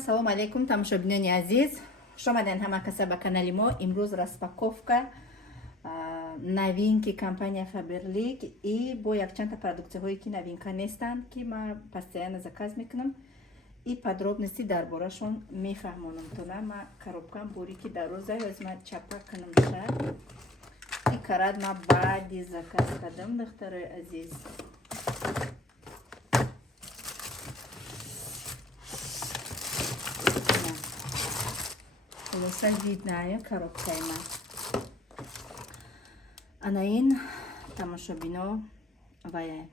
Салом алейкум, тамошобинони азиз. Хуш омаден ҳама каса ба канали мо. Имрӯз распаковка новинки компания Faberlic и бо якчанда продуксияҳое ки новинка нестанд, ки ман постоянно заказ мекунам и подробности дар борашон мефаҳмонам. Тона ман коробкам бори ки дароза ёзма чапа кунам ша. И карад ман баъди заказ кардам, духтарои азиз. Хулоса видная коробкаи ман. Анаин тамошобино вая.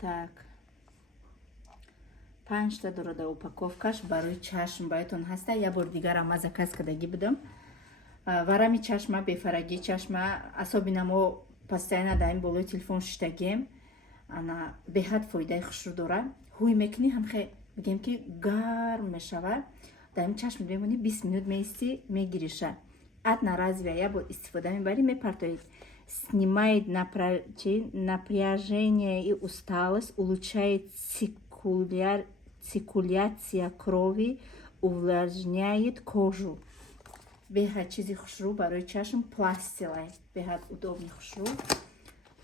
Так. 5 та дорода упаковкаш барои чашм баётон ҳаста. Я бор дигарам ман заказ кардагӣ будам. Варами чашма, бефарагии чашма, асоби намо постоянно дар ин болои телефон шиштагием. Ана беҳад фоидаи хушрӯ дора. Ҳуй мекунӣ ҳамхе бигем ки гарм мешава. Дар ин чашм бемонӣ 20 минут меисти мегириша. Одноразовая я бор истифода мебарӣ, мепартоед. Снимает напряжение и усталость, улучшает циркуляция крови, увлажняет кожу. Беҳад чизи хушрӯ барои чашм, пластилай. Беҳад удобни хушрӯ.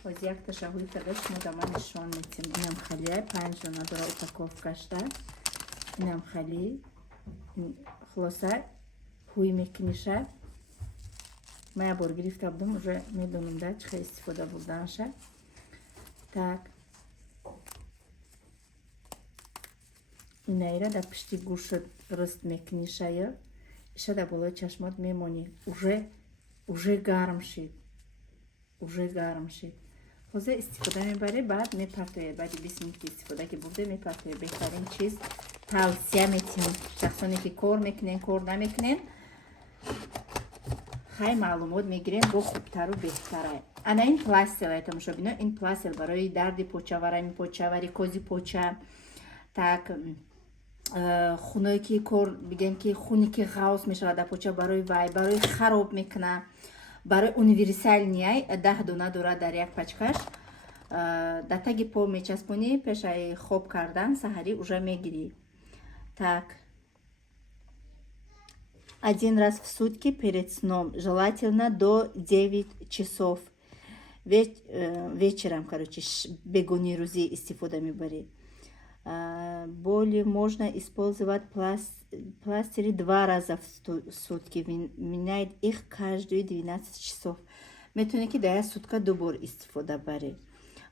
Ҳоз якта шаҳуи карда шумо да ман нишон метем. Инам халия 5 дона дора упаковкашта. Инам хали. Хулоса ҳуй мекуниша. Ман я бор гирифта будам, уже медонам да чӣ хел истифода бурданаша. Так. Инаира да пишти гӯшат рӯст мекунишая. Иша да болои чашмот мемонӣ. Уже гарм шид. Уже гарм шид. ҳозир истифода мебаре, баъд мепартоед. баъди 20 минути истифода ки бурда мепартоед. Беҳтарин чиз тавсия метиҳам шахсоне ки кор мекунен, кор намекунен. хай маълумот мегирен бо хубтару беҳтара. Ана ин пластила тамошобино, ин пластил барои дарди поча, варами поча, варикози поча. Так хуное ки кор бигем ки хуне ки ғавз мешавад дар поча барои вай, барои хароб мекуна. Барои универсальнияй 10 дона дора дар як пачкаш. Дар таги по мечаспонӣ, пешаи хоб кардан саҳарӣ уже мегирӣ. Так. 1 раз в сутки перед сном, желательно до 9 часов вечером, короче, бегуни рӯзӣ истифода мебарӣ. Более можно использовать пластыри 2 раза в сутки, меняет их каждые 12 часов. Метони ки дар як сутка 2 бор истифода барӣ.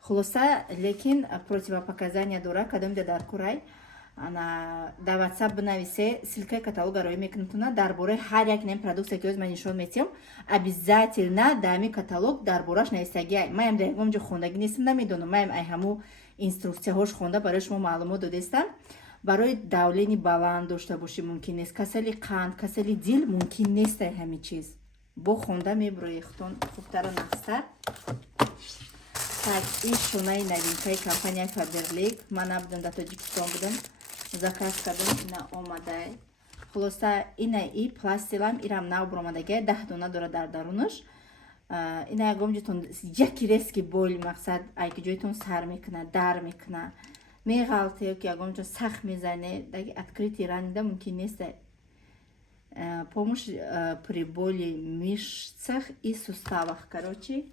Хулоса, лекин противопоказания дора, кадомида дар курай. Ана дар WhatsApp бинависе, силкаи каталога роӣ мекунатуна дар бораи ҳар як нем продукция ки озма нишон метиҳам, обязательно дар ҳамин каталог дар бораш нависагиай. Маям дар ягон ҷо хондагӣ нестам, намедонам. Маям ай ҳаму инструксияҳош хонда барои шумо маълумот додестам. Барои давлени баланд дошта бошӣ мумкин нест, касали қанд, касали дил мумкин нест ай ҳамин чиз. Бо хонда мебурои хутон хубтару нақстар. Так, ин шонаи новинкаи компания Faberlic. Ман набудам дар Тоҷикистон будам. Заказ кардам, ина омадай. Хулоса ина и пластилам ирам нав буромадагия 10 дона дора дар дарунаш. Ина ягон ҷойтон яки резки боли мақсад айки ҷойтон сар мекуна, дар мекуна, меғалтеё ки ягон ҷо сахт мезане, даги открытие ранида мумкин нест. Помощь при боли мышцах и суставах, короче.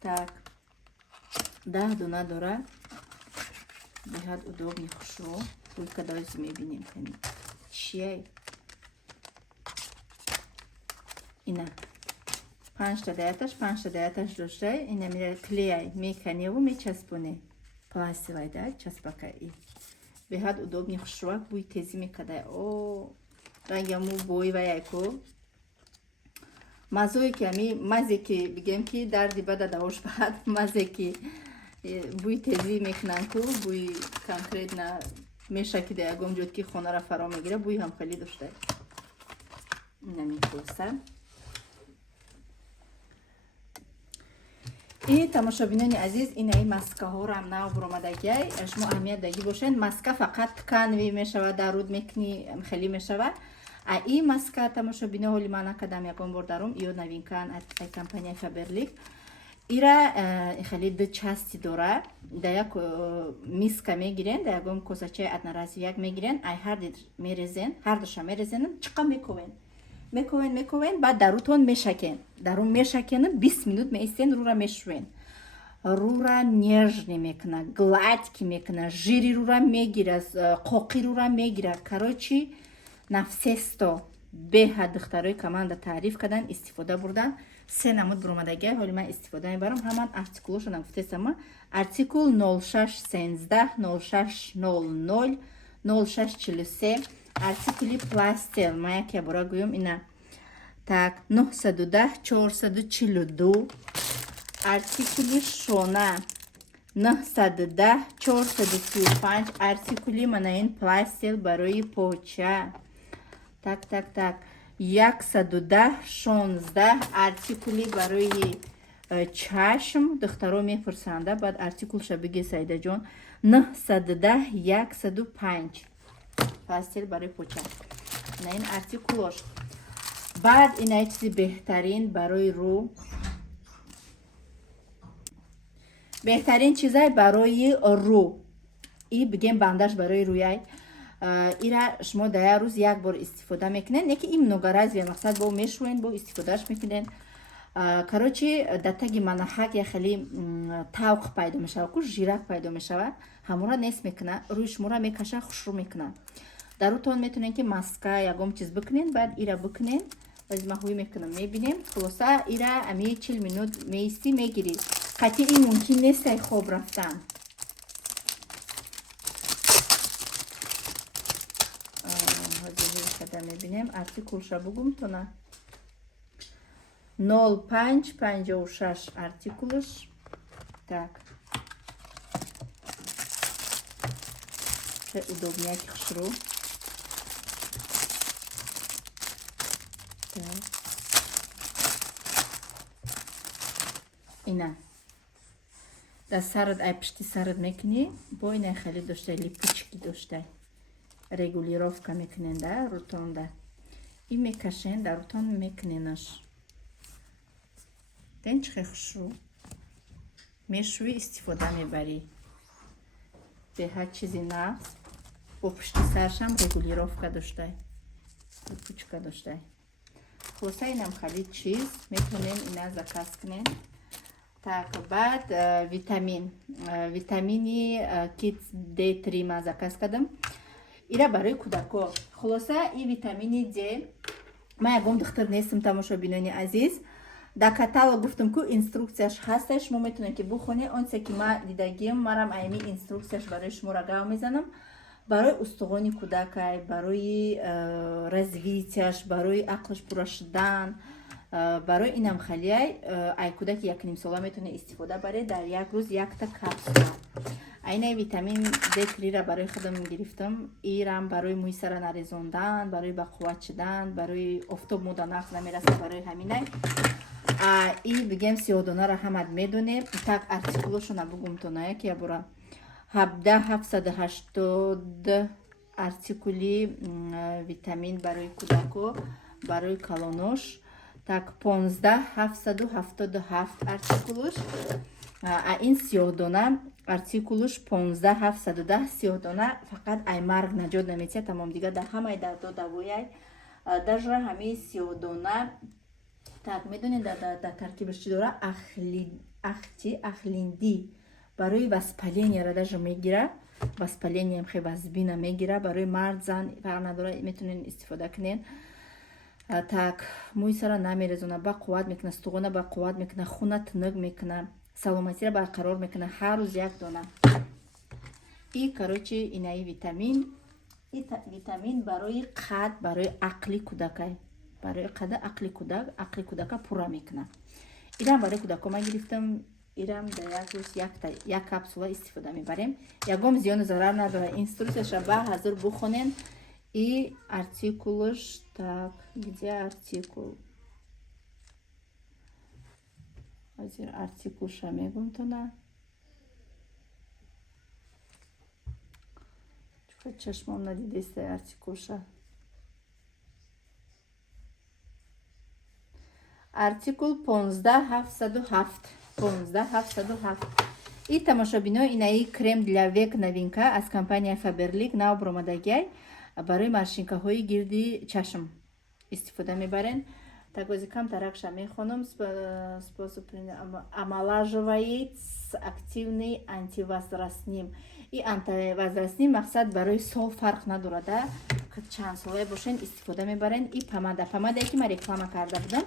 Так. 10 дона дора. Беҳад удобни хушрӯ. Только давайте мебинем кани. Чияй. Ина. 5 та даяташ доштай. Ина мира клеяй. Меканеву мечаспоне. Пластилай да, часпакаи. Беҳад удобни хушрӯак. Буй тезӣ мекадай. О, рангаму бой ваяйко. мазое ки ами мазе ки бигем ки дарди бада давош бад. Мазе ки буй тезӣ мекунанд ку буй конкретна меша ки дар ягон ҷо ки хонара фаро мегира, буй ҳам хеле дошта. Намехоса. И тамошобинони азиз, инаи маскаҳорам нав буромадагиай. Шумо аҳамият даги бошед. Маска фақат тканви мешавад, дар руд мекунӣ, хеле мешавад. А и маска тамошобино ҳоли ман накардам ягон бор дарум, ё новинкаан ай компания Faberlic. ира хеле ду части дора. Да як миска мегирен, да ягон косачаи одноразовияк мегирен, ай ҳардид мерезен, ҳардуша мерезен, чиқа мековен, баъд дарутон мешакен. Дарун мешакенин 20 минут меистен, рура мешӯен. Рура нежный мекуна, гладкий мекуна, жири рура мегира, қоқи рура мегира. Короче, на все 100. Беҳад духтарои команда таъриф кардан, истифода бурдан. 3 намуд буромадагия, ҳоли ман истифода мебарам. Ҳаман артикулошона гуфтесама. Артикул 0613 0600 0643. Артикули пластел. Ман яке бора гӯём ина. Так, 910 442. Артикули шона 910 435. Артикули манаин пластел барои поча. Так. 110 16. Артикули барои чашм. Духтаро мепурсанда, баъд артикулша биги Саидаҷон. 910 105. Пластел барои поча. Манаин артикулош. баъд ина чизи беҳтарин барои рӯ. беҳтарин чизай барои рӯ. И бигем бандаш барои рӯяй. Ира шумо да як рӯз як бор истифода мекунен. Не ки ин многоразовия, мақсад бо мешӯен, бо истифодаш мекунен. Короче, дар таги манаҳак я хеле тавқ пайдо мешава, ку жирак пайдо мешава. Ҳамура нес мекуна, рӯи шуморо мекаша, хушрӯ мекуна. Дар рӯтон метунен ки маска ягом чиз бикунен, баъд ира бикунен. Баъд ма ҳуй мекунам, мебинем. Хулоса ира ами 40 минут меисти мегирӣ. Қатъи ин мумкин нестай хоб рафтан. Мебинем артикулша бугум тона 0556 артикулш. Так. Ше удобняки хушру. Так. Ина. Да сард ай пишти сард мекуни, бо ина хеле доштай липучки доштай. Регулировка мекунен да рутонда. И мекашен да рутон мекуненаш. Ден чихе хушру. Мешуи истифода мебари. Беҳад чизи нағз. Бо пушти саршам регулировка доштай. Липучка доштай. Хулоса инам хали чиз. Метунем ина заказ кунен. Так, баъд витамин. Витамини кит D3 ма заказ кардам. ира барои кӯдако. Хулоса ин витамини D, ман ягон духтар нестам, тамошобинони азиз. Дар каталог гуфтам ку инструксияш ҳасташ, шумо метавонед ки бухонед. онче ки ман дидагиам, марам айни инструксияш барои шумо рагав мезанам. барои устухони кӯдакай, барои развитияш, барои ақлиш пурра шудан, барои инам халияй ай кӯдаки 1,5 сола метавонед истифода баред дар як рӯз якта капсула. Айна витамин D3-ра барои худам гирифтам. Ирам барои мӯи сара нарезондан, барои ба қувват шудан, барои офтоб муда нағз намераса, барои ҳаминай. И бигем сиёҳдонара ҳамад медонем. Так артикулошона бугум то на як ябора. 17780 артикули витамин барои кӯдако, барои калонош. Так 15777 артикулош. Ин сиёҳдона артикулуш 15710 сиёҳдона фақат ай марг наҷот намедиҳад. Тамом дига дар ҳамаи дардо давояй. Дажра ҳамаи сиёҳдона. Так медонед дар таркибаш чӣ дора? Ахлинди барои воспалениера дажа мегира. Воспалениям хе вазбина мегира. Барои мард зан фарқ надора, метонен истифода кунен. Так мӯи сара намерезона, ба қувват мекуна, стуғона ба қувват мекуна, хуна тунук мекуна, саломатиро барқарор мекуна. Ҳар рӯз як дона. И короче инаи витамин. Витамин барои қад, барои ақли кӯдакай. Барои қада ақли кӯдака пурра мекуна. Ирам барои кӯдако ман гирифтам. Ирам дар як рӯз як капсула истифода мебарем. Ягом зиёну зарар надора. Инструксияша ба ҳазур бухонен. И артикулуш. Так, где артикул? Азир артикулша мегум тона. Чука чашмам надидестай артикулша. Артикул 15707. 15707. И тамошобино инаи крем для век новинка аз компания Faberlic нав бромадагиай барои машинкаҳои гирди чашм истифода мебарен. Тагози кам таракша мехонам. Способ омолаживает активный антивозрастним. И антивозрастним мақсад барои сол фарқ надорад. Чанд солае бошен истифода мебарен. И помадае ки ма реклама карда будам.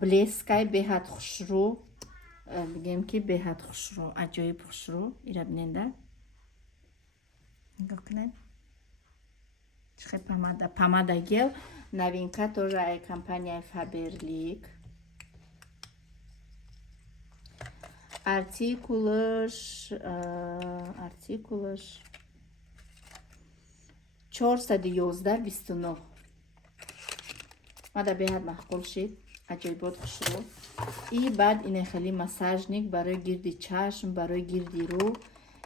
Блескай беҳад хушрӯ. Бигем ки беҳад хушрӯ, аҷоиб хушрӯ. Ира биненда. Нигоҳ кунед. Чӣ помада гел. Новинка тоже ай компания Faberlic. Артикулаш 411-29. Мада беҳад маъқул шид. Аҷоибот хушрӯ. И баъд ина хеле массажник барои гирди чашм, барои гирди рӯ.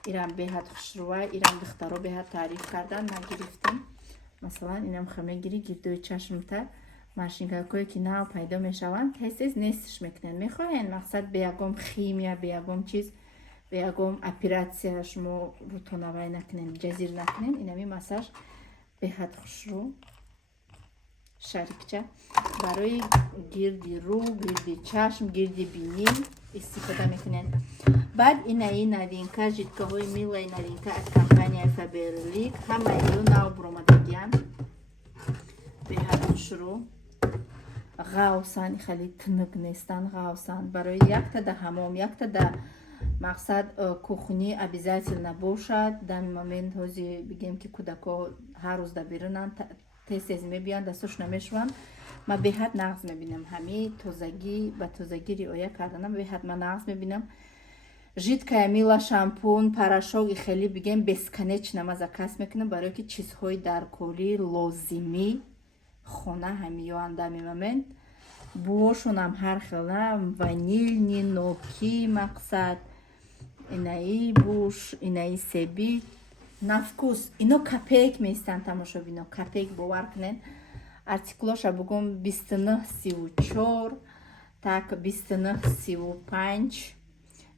Ирам беҳад хушрӯа. Ирам духтаро беҳад таъриф кардан. Ма гирифтем. Масалан инам хамегири гирдои чашмта машинкакое ки нав пайдо мешаванд тез нестиш мекунанд. Мехоҳед мақсад бе ягон химия, бе ягон чиз, бе ягон операция шумо рӯтонавай накунед, ҷазир накунед. Инами массаж беҳад хушрӯ. Шарикча барои гирди рӯ, гирди чашм, гирди бинӣ истифода мекунед. Баъд инаи новинка жидкаҳои милаи новинка аз компанияи Faberlic ҳамаи нав буромадагианд. Беҳад хушрӯ. ғавсан хеле тинук нестанд. Ғавсан барои яктада ҳамом, яктада мақсад кухни обязательно бошад. Дами момент ҳози бигем ки кӯдако ҳар рӯз да бирунанд, тез мебиёнд, дастош намешаванд. Ма беҳад нағз мебинам. Ҳами тозагӣ ба тозагӣ риоя карданам. Беҳад ма нағз мебинам. Жидкая мила шампун, порошок хеле бигем бесконечно ма заказ мекунам барое ки чизҳои даркорӣ лозимӣ хона ҳамиёанд дами момент. Бӯшонам ҳар хела ванилни, ноки мақсад инаи бӯш, инаи себӣ навкус. Ино капек меистанд тамошобино. Капек бовар кунед. Артикулоша бугум 2934, так 2935,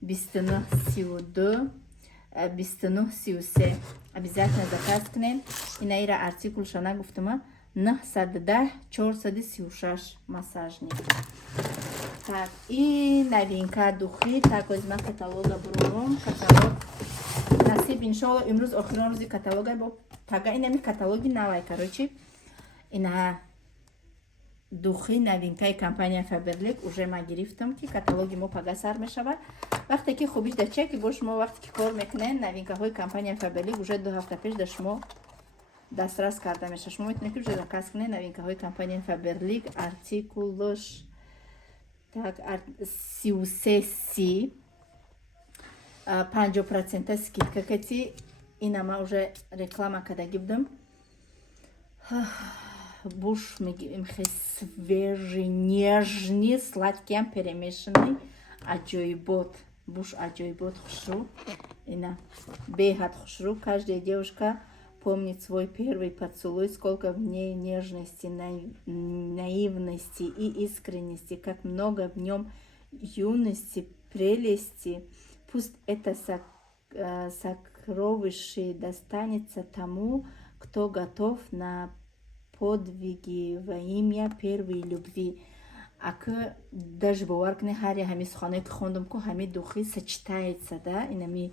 2932, 2933. Обязательно заказ кунед. Инаира артикулша нагуфтама 910-436 массажник. Так, и новинка духи. Так, возьмем каталога бурорум. Каталог. Насиб, иншалло, имрӯз охирон рӯзи каталога бо тага инами каталоги навай, короче. Ина духи новинкаи компания Faberlic уже ма гирифтам ки каталоги мо пага сар мешавад. Вақте ки хубиш да чеки бо шумо вақте ки кор мекунед, новинкаҳои компания Faberlic уже 2 ҳафта пеш да шумо дастрас карда мешавад. Шумо метавонед ки уже заказ кунед новинкаҳои компания Faberlic. Артикулаш так 33C 50% скидка кати. Ина ма уже реклама кардаги будам. Буш свежий, нежный, сладкий, перемешанный. Аҷоибот. Буш аҷоибот хушрӯ. Ина беҳад хушрӯ. Каждая девушка помнит свой первый поцелуй, сколько в ней нежности, наивности и искренности, как много в нем юности, прелести. Пусть это сокровище достанется тому, кто готов на подвиги во имя первой любви. Ака даже бовар кунед ҳар ҳами суханое ки хондам ку ҳами духи сочетается, да, инами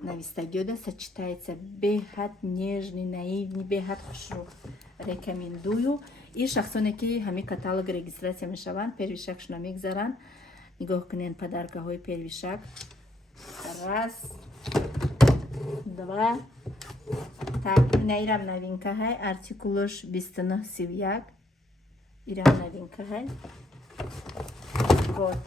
навистагиёда сочетается. Беҳад нежный, наивный, беҳад хушрӯ. Рекомендую. И шахсоне ки ҳами каталог регистрация мешаванд, первишакшона мегзаранд. Нигоҳ кунед подаркаҳои первишак. Раз, два. Так, инаирам новинка ҳай. Артикулаш 2931. Ирам новинка ҳай. Вот.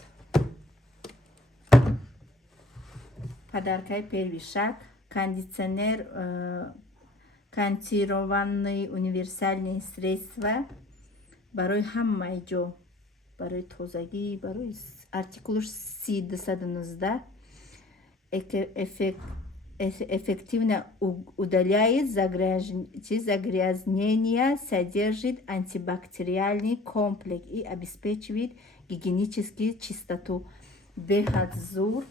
Подаркаи первишак. Кондиционер, консервированные универсальные средства барои ҳамаи ҷо. Барои тозагӣ, барои артикулаш 3219. Эффективно удаляет загрязнение, содержит антибактериальный комплекс и обеспечивает гигиеническую чистоту. беҳад зур,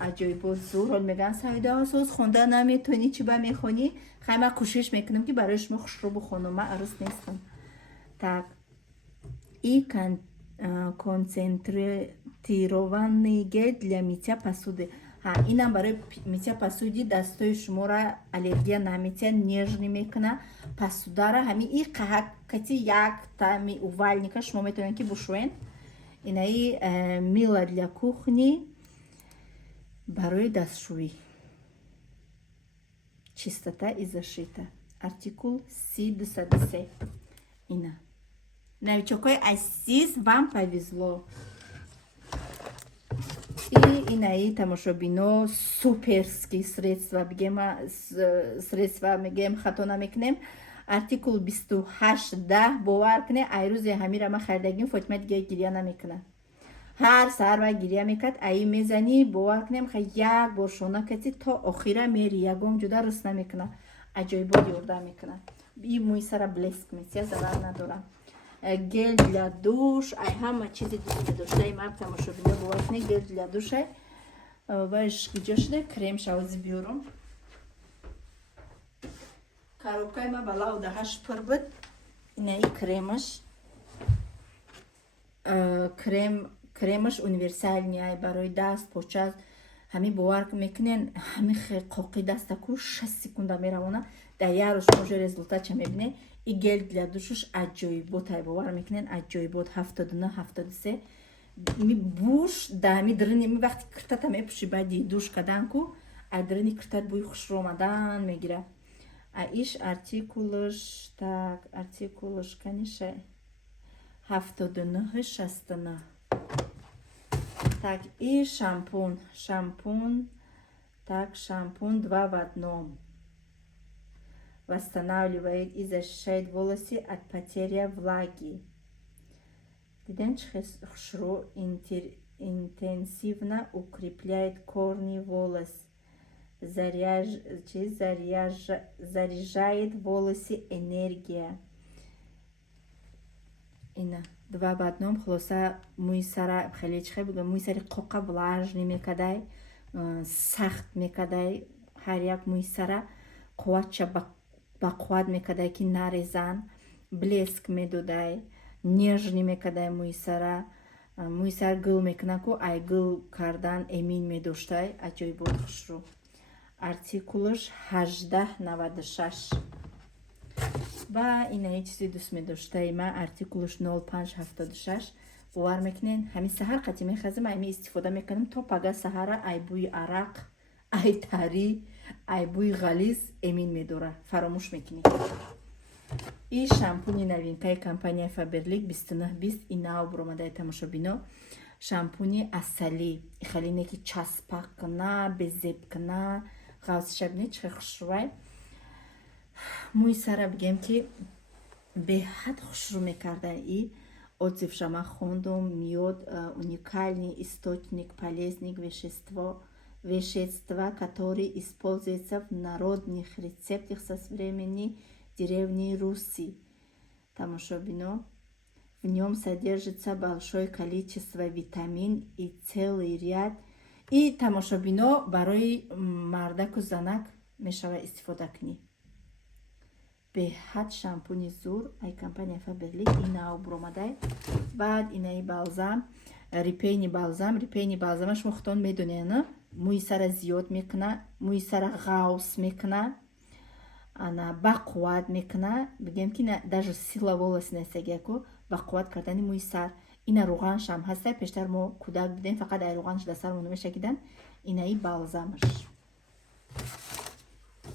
аҷоибот зур. ҳол мегӯянд Саида асос хонда наметавонӣ, чӣ ба мехонӣ? Хай ман кӯшиш мекунам ки барои шумо хушрӯ бихонам, ман арӯс нестам. Так, и концентрированный гель для мытья посуды. Инам барои мытья посуди дастои шуморо аллергия намития, нежный мекуна посудара. Ҳамин и қати як таъми увальника шумо метавонед ки бушӯед. Инаи мило для кухни барои дастшӯӣ. Чистота и защита. Артикул 3203. Ина. Новичокои азиз, вам повезло. И инаи тамошобино суперские средства мегем, хато намекунем. Артикул 28 бовар кунед, айрӯзе ҳамира ма харидагим, Фотима дига гирья намекуна. ҳар саҳар ва гирья мекард, аи мезани, бовар кунем як бор шона кати то охира мери, ягон ҷуда рӯс намекуна. Аҷоибот ёрдам мекуна. И мӯи сара блеск метия, зарар надора. Гель для душ, ай ҳама чизи душе доштаи маб тамошобино бовар кунед. Гель для душа ваш куҷо шуда? Крем шавози биёрум. Коробкаи ма ба 98 пур буд. Инаи кремаш универсальни, ай барои даст, поча, ҳамин бовар мекунен, ҳамин қоқи дастаку 6 секунда меравона, дар як рӯз шумо результатша мебинед. И гель для душаш аҷоибот, ай бовар мекунен, аҷоибот. 79-73 буш дами дрини ми вақти киртата мепӯши баъди душ каданку, ай дрини киртат бӯи хушрӯ омадан мегира. Иш артикулаш каниша 79-69. Так, и шампунь. Так, шампунь 2 в 1. Восстанавливает и защищает волосы от потери влаги. Виден, хушрӯ интенсивно укрепляет корни волос. Заряжает волосы энергия. Ина 2 в 1 хулоса мӯи сара хеле чӣ бигӯям, мӯи сари қоқа влажный мекадай, сахт мекадай. Ҳар як мӯи сара қувватша ба қувват мекадай ки нарезан, блеск медодай, нежный мекадай мӯи сара. Мӯи сар гул мекуна ку ай гул кардан эмин медоштай. Аҷоибот хушрӯ. Артикулаш 1896. Ба инаи чизи дӯст медоштаи ма артикулаш 0576 бовар мекунен. Ҳамин саҳар қати мехазим, айми истифода мекунем то пага саҳара ай бӯи арақ, ай тари, ай бӯи ғализ эмин медора. Фаромӯш мекунед. И шампуни новинкаи компания Faberlic 2920 и нав буромадаи тамошобино. Шампуни асалӣ, хеле не ки часпа куна, безеб куна, ғавзиша бинед чӣ хушрӯвай. Мӯи сара бигем ки беҳад хушрӯ мекардан. И отзывша ма хондум, миёд уникальный источник полезных вещества, которые используются в народных рецептах со времени деревни Руси. Тамошобино. В нем содержится большое количество витамин и целый ряд. И тамошобино барои мардаку занак мешава истифода кунӣ. Беҳад шампуни зур, ай компания Faberlic инав буромадай. Баъд инаи балзам, репейни балзама шумо худтон медонед, мӯи сара зиёд мекуна, мӯи сара ғавс мекуна, ана ба қувват мекуна. Бигем ки даже сила волос нестагиаку ба қувват кардани мӯи сар. Ина руғаншам ҳастай, пештар мо кӯдак будем, фақат ай руғанш да сармон мешакидан. Инаи балзамаш.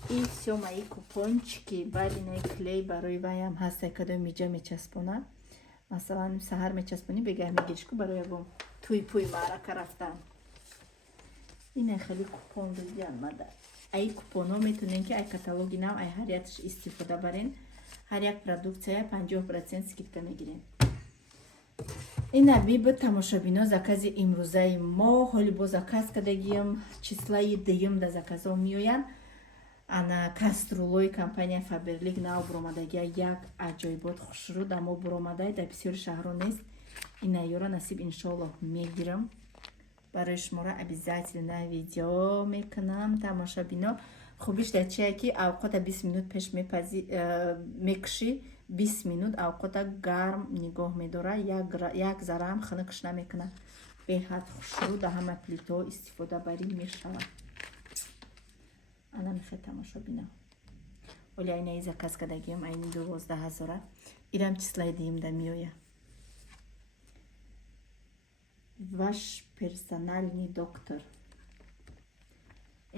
И все мои купончики. Баъд инаи клей барои ваям ҳастай, кадои миҷа мечаспона. Масалан саҳар мечаспони бегар мегиришку барои ягон туи пӯи маърака рафтан. Ина хеле купон дуди амада. Ай купонҳо метонен ки ай каталоги нав, ай ҳар якш истифода барен. Ҳар як продукция 50% скидка мегирен. Ина биби тамошобино закази имрӯзаи мо. Ҳоли бо заказ кардагим числаи дуюм да заказҳо меоянд. Ана каструлои компания Faberlic нав буромадагия як аҷоибот хушрӯ да мо буромадай, дар бисёри шаҳрҳо нест. Ина ёра насиб иншоаллоҳ мегирам. барои шуморо обязательно видео мекунам. Тамошобино хубиш дар чие ки авқота 20 минут пеш мекушӣ, 20 минут авқота гарм нигоҳ медора, як зарам хунукш намекуна. Беҳад хушрӯ дар ҳама плитаҳо истифодабарӣ мешавад. ана мехоҳед тамошобино. оли айнаи заказ кардагиам айни 12,000. ирам числаи диюмда меоя. Ваш персональный доктор.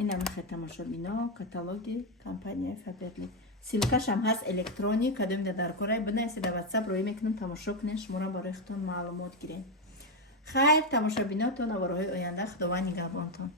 ина мехоҳед тамошобино каталоги компанияи Faberlic. Силкашам ҳаст электрони, кадомида дар кора бинависед дар WhatsApp роӣ мекунем, тамошо кунем, шуморо барои худтон маълумот гирем. хайр тамошобино, то навораҳои оянда. худованд нигаҳбонтон.